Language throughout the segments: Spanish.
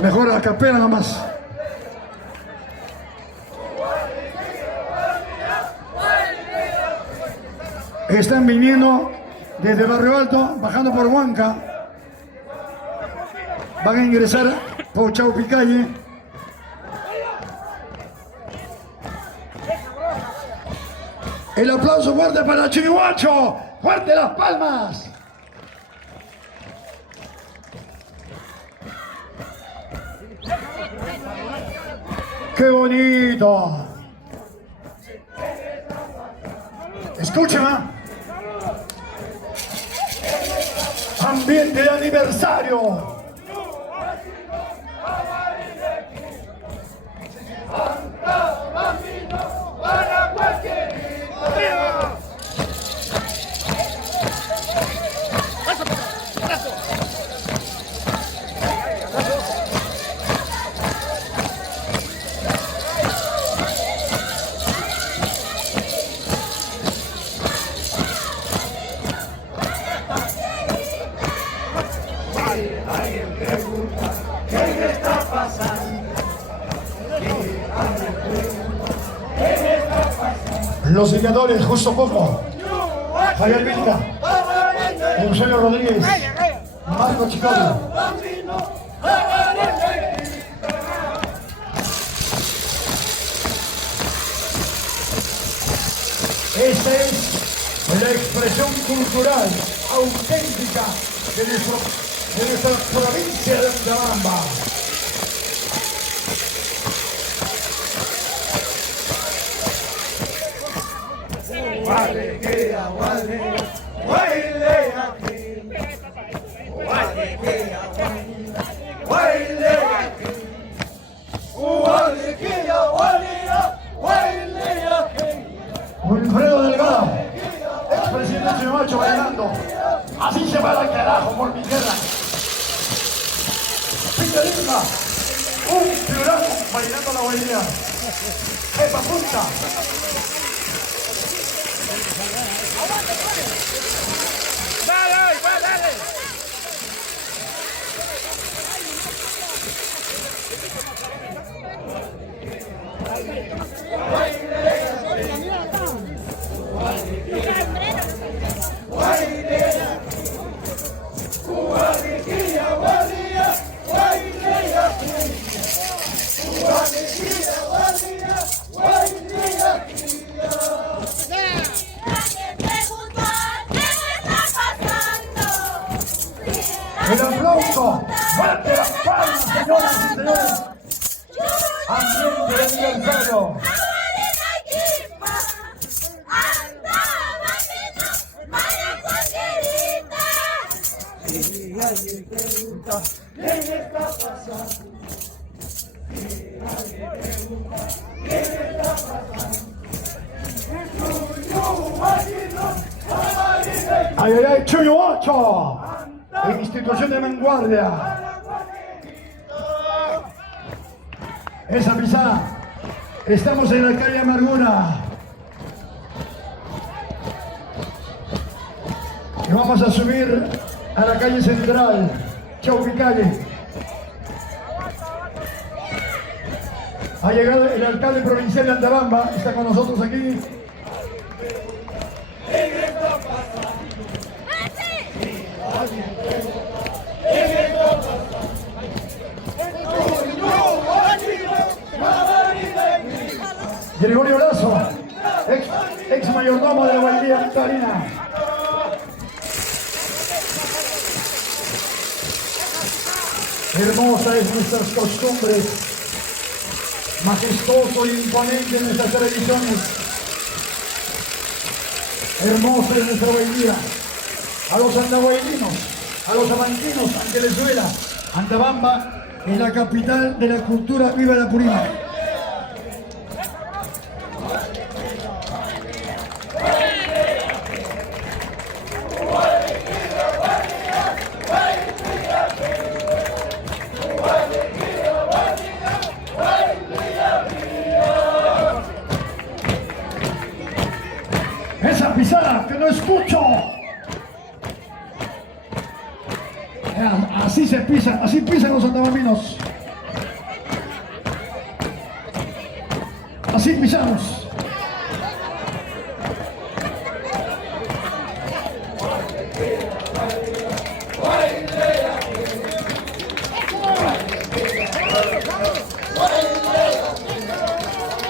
Mejor a capela nomás. Están viniendo desde Barrio Alto, bajando por Huanca. Van a ingresar por Chaupicalle. El aplauso fuerte para Chirihuacho. ¡Fuerte las palmas! ¡Qué bonito! Escuchen, ¿eh? Ambiente de aniversario. Los guiadores, justo poco. Javier Vilca, Eusebio Rodríguez, Marco Chicago. Esta es la expresión cultural auténtica de nuestra provincia de Antabamba. Alegría, alegría, baile aquí. Alegría, baile aquí. Alegría, alegría, baile aquí. Wilfredo Delgado, expresidente de Chirihuacho bailando. Así se va al carajo por mi tierra. Pinterina, un ciudadano bailando la guainía. ¡Epa punta! El aplauso, fuerte las palmas, señoras y señores. Ambiente de aniversario. Y alguien pregunta, ¿qué está pasando? Y alguien pregunta, ¿qué está pasando? Ay, ay, ay, Chirihuacho, institución de vanguardia. Esa pisada. Estamos en la calle Amargura. Y vamos a subir a la calle central, Chaupicalle. Ha llegado el alcalde provincial de Antabamba, está con nosotros aquí. Gregorio Lazo, ex mayordomo de la Guardia Victorina. Hermosa es nuestras costumbres, majestuoso e imponente en nuestras tradiciones. Hermosa es nuestra Guainía. A los andahuaylinos, a los amantinos, aunque les duela, Antabamba es la capital de la cultura viva de Apurímac. Esa pisada que no escucho. Así se pisan, así pisan los antabambinos. pisamos.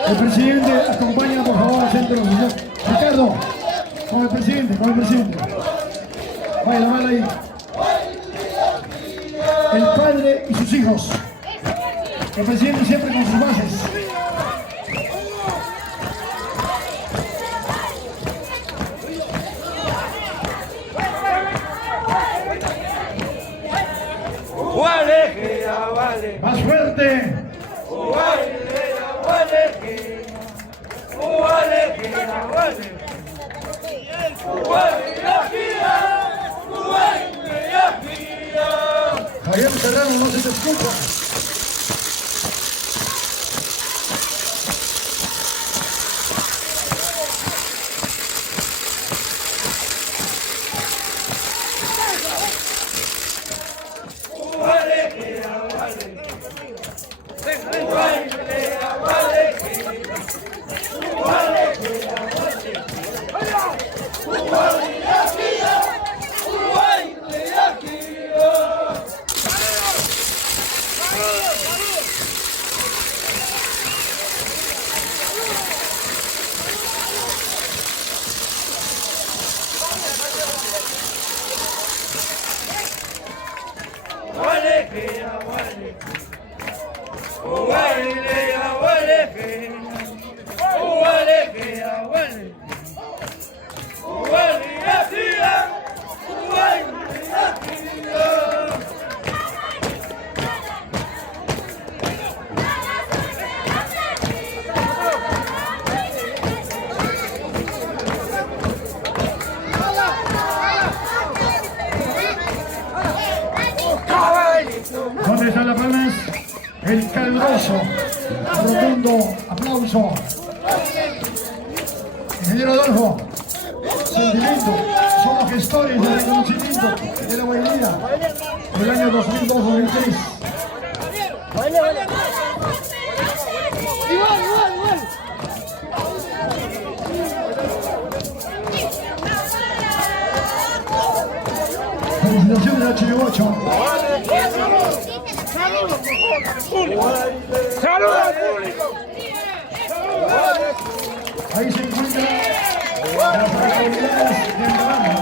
El presidente acompaña por favor al centro. Señor Ricardo, con el presidente, con el presidente. Baila, baila ahí. El padre y sus hijos. El presidente siempre con sus bases. Más fuerte. Javier Serrano, no se te escucha. ¿Dónde están las palmas? El caluroso, rotundo aplauso. Ingeniero Adolfo, sentimiento, somos gestores del reconocimiento de la bailarina del año 2002-2003. Felicitaciones a Chiribocho. ¡Saludos al público! Ahí se encuentran las autoridades de Andalama.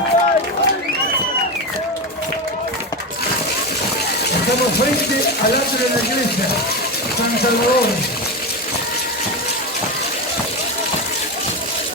Estamos frente al atrio de la iglesia San Salvador.